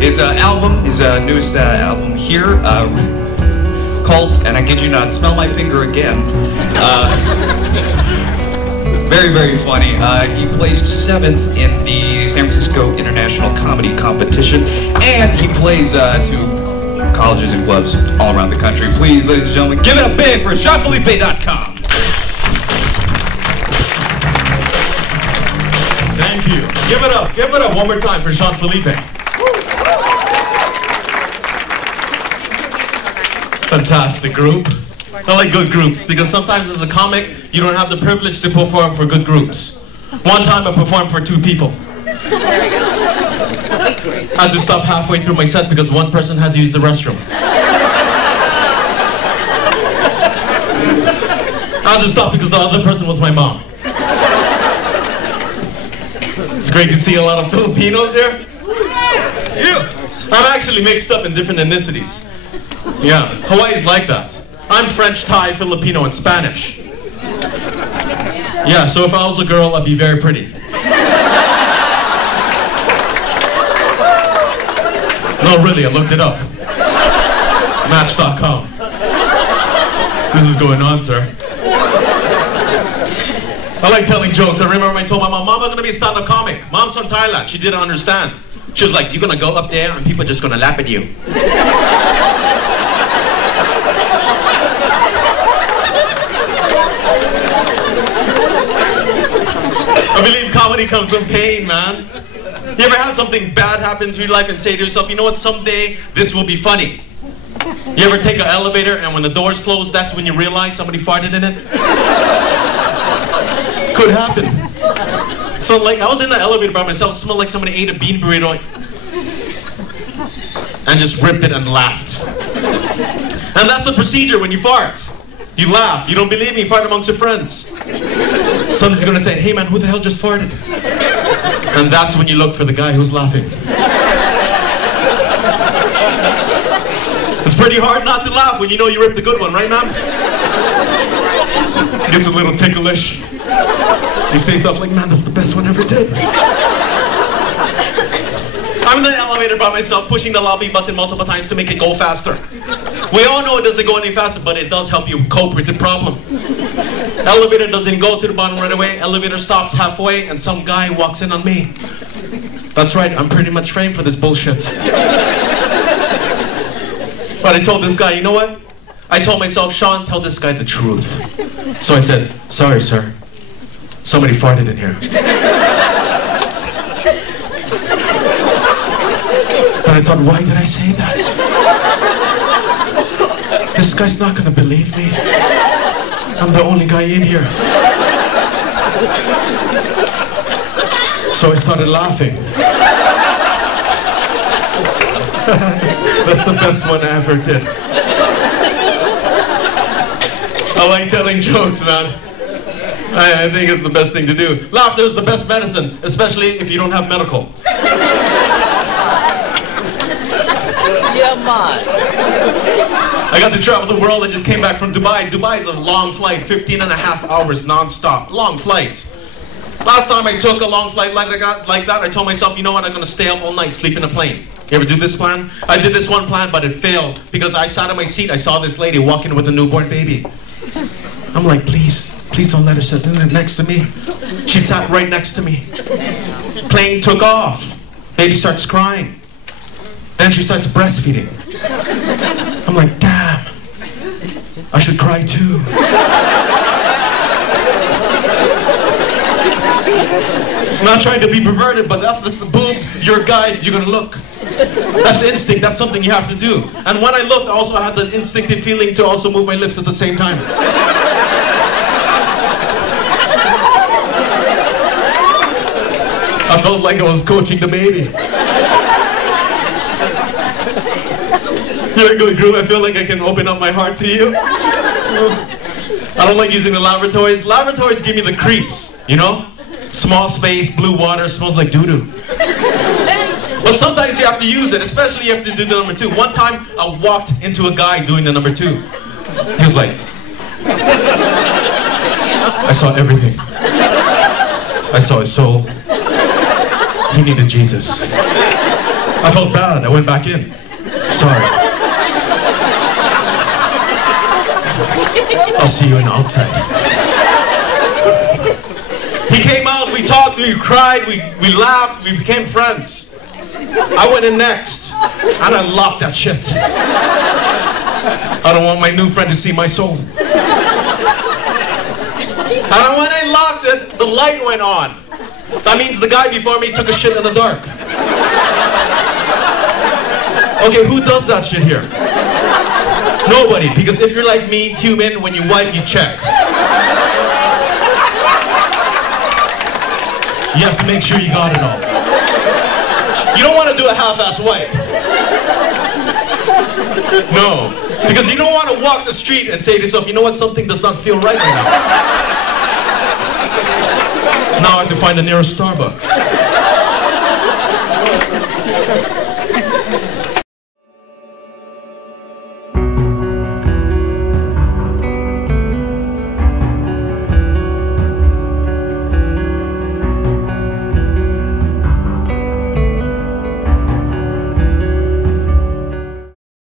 His album, his newest album here, called, and I kid you not, Smell My Finger Again. Very, very funny. He placed 7th in the San Francisco International Comedy Competition, and he plays to colleges and clubs all around the country. Please, ladies and gentlemen, give it up big for ShawnFelipe.com. Thank you. Give it up one more time for Shawn Felipe. Fantastic group. I like good groups because sometimes as a comic, you don't have the privilege to perform for good groups. One time I performed for 2 people. I had to stop halfway through my set because one person had to use the restroom. I had to stop because the other person was my mom. It's great to see a lot of Filipinos here. Yeah. I'm actually mixed up in different ethnicities. Yeah, Hawaii's like that. I'm French, Thai, Filipino, and Spanish. Yeah, so if I was a girl, I'd be very pretty. No, really, I looked it up. Match.com. This is going on, sir. I like telling jokes. I remember I told my mom, Mom, I'm gonna be a stand-up comic. Mom's from Thailand. She didn't understand. She was like, you're gonna go up there and people are just gonna laugh at you. I believe comedy comes from pain, man. You ever had something bad happen to your life and say to yourself, you know what, someday this will be funny? You ever take an elevator and when the doors close, that's when you realize somebody farted in it? Could happen. So like, I was in the elevator by myself, it smelled like somebody ate a bean burrito and just ripped it and laughed. And that's the procedure when you fart. You laugh. You don't believe me, fart amongst your friends. Somebody's gonna say, hey man, who the hell just farted? And that's when you look for the guy who's laughing. It's pretty hard not to laugh when you know you ripped a good one, right ma'am? Gets a little ticklish. You say stuff like, man, that's the best one I ever did. I'm in the elevator by myself, pushing the lobby button multiple times to make it go faster. We all know it doesn't go any faster, but it does help you cope with the problem. Elevator doesn't go to the bottom right away. Elevator stops halfway, and some guy walks in on me. That's right, I'm pretty much framed for this bullshit. But I told this guy, you know what? I told myself, Shawn, tell this guy the truth. So I said, sorry, sir. Somebody farted in here. But I thought, why did I say that? This guy's not gonna believe me. I'm the only guy in here. So I started laughing. That's the best one I ever did. I like telling jokes, man. I think it's the best thing to do. Laughter is the best medicine, especially if you don't have medical. Yeah, man. I got to travel the world. I just came back from Dubai. Dubai is a long flight, 15.5 hours non-stop. Long flight. Last time I took a long flight like that, I told myself, you know what, I'm going to stay up all night, sleep in a plane. You ever do this plan? I did this one plan, but it failed. Because I sat in my seat, I saw this lady walking with a newborn baby. I'm like, please don't let her sit next to me. She sat right next to me. Plane took off. Baby starts crying. Then she starts breastfeeding. I'm like, damn, I should cry too. I'm not trying to be perverted, but that's a boob, you're a guy, you're gonna look. That's instinct, that's something you have to do. And when I looked, I also had the instinctive feeling to also move my lips at the same time. I felt like I was coaching the baby. You're a good group. I feel like I can open up my heart to you. I don't like using the lavatories. Lavatories give me the creeps, you know? Small space, blue water, smells like doo-doo. But sometimes you have to use it, especially you have to do the number 2. One time, I walked into a guy doing the number 2. He was like, I saw everything. I saw his soul. He needed Jesus. I felt bad. I went back in. Sorry. I'll see you on the outside. He came out, we talked, we cried, we laughed, we became friends. I went in next, and I locked that shit. I don't want my new friend to see my soul. And when I locked it, the light went on. That means the guy before me took a shit in the dark. Okay, who does that shit here? Nobody, because if you're like me, human, when you wipe, you check. You have to make sure you got it all. You don't want to do a half-ass wipe. No, because you don't want to walk the street and say to yourself, you know what, something does not feel right now. Now I have to find the nearest Starbucks.